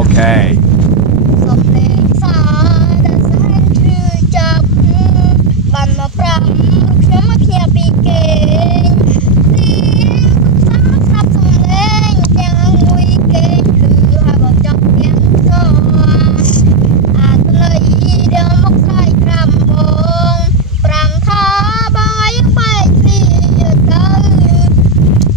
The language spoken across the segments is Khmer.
Okay. សុំលេងសាដែលសែនឈឺចាប់បានមកប្រាំខ្ញុំមកភ្ញាក់ពីគេងទីសាស្រាប់សំលេងទាំងមួយគេងឬហើយបើចង់ទាំងសអាទលីដល់មកស្រាយក្រាំបងប្រាំថាបងឲ្យបែកគ្នាទៅ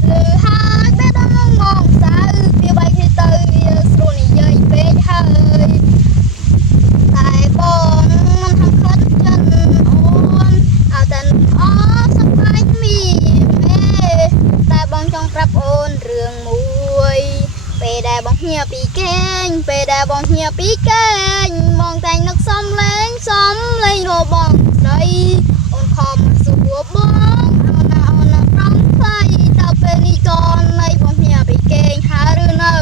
ឬហើយបែរដល់មកសៅវាបែកគ្នាទៅវាស្រួលនិយាយពេកហើយតែបងមិនហំខិតចិនអូនเอาតែអសប្បាយមីមេតែបងចង់ប្រាប់អូនរឿងមួយពេលដែលបងភ្ញាក់ពីគេងពេលដែលបងភ្ញាក់ពីគេងមកតែនឹកសំលេងរបស់ស្រីអូនខំសួរបងអូនណាប្រំថ្លៃតើពេលនេះកូននៃបងភ្ញាក់ពីគេងហើយឬនៅ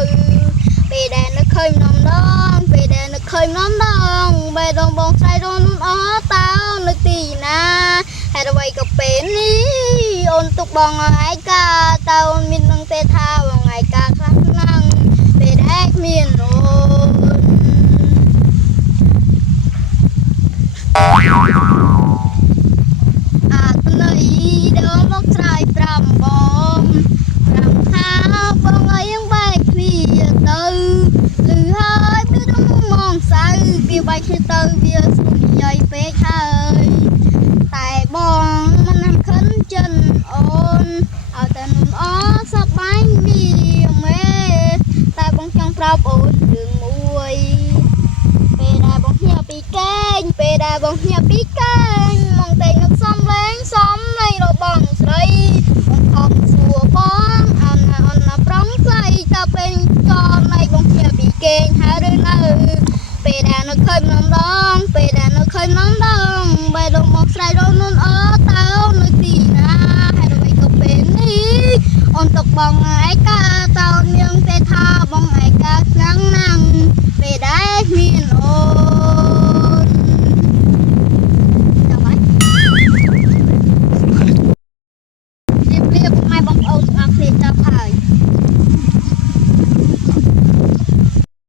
ពេលដែលនឹកឃើញនំដងពេលដែលនឹកឃើញនំដងបែរដងបងស្រីរូនអតើនៅទីណាហេតុអ្វីក៏ពេលនេះអូនទុកបងឯកាតើអូនមាននឹងទេថាបងឯកាខ្លះណាំងពេលដែលគ្មានអូនអាត្លៃដល់មកស្រ័យប្រាំបងប្រាំថាបងឲ្យយើងបែកគ្នាទៅឬហើយពីដល់មកសៅវាបែកគ្នាទៅវាស្រួលនិយាយពេកហើយតែបងមិនណាំខិនចិនអូនឲ្យតែនំសប្បាយមីមេតែបងចង់ប្រាប់អូនរឿងមួយពេលដែលបងភ្ញាក់ពីគេងពេលដែលបងភ្ញាក់ពីគេងមកតែនឹកសំលេងរបស់បងស្រីបងខំសួរបងអូនណាប្រំថ្លៃតើពេលកូននៃបងភ្ញាក់ពីគេងហើយឬនៅពេលដែលនឹកឃើញនំដងពេលដែលនឹកឃើញនំដងបែរដល់មកស្រ័យដល់នួនតើនៅទីណាហើយអ្វីក៏ពេលនេះអូនទុកបងឯកាតើអូនមានទេថាបងឯកាខ្លាំងណាស់ពេលដែលមានអូន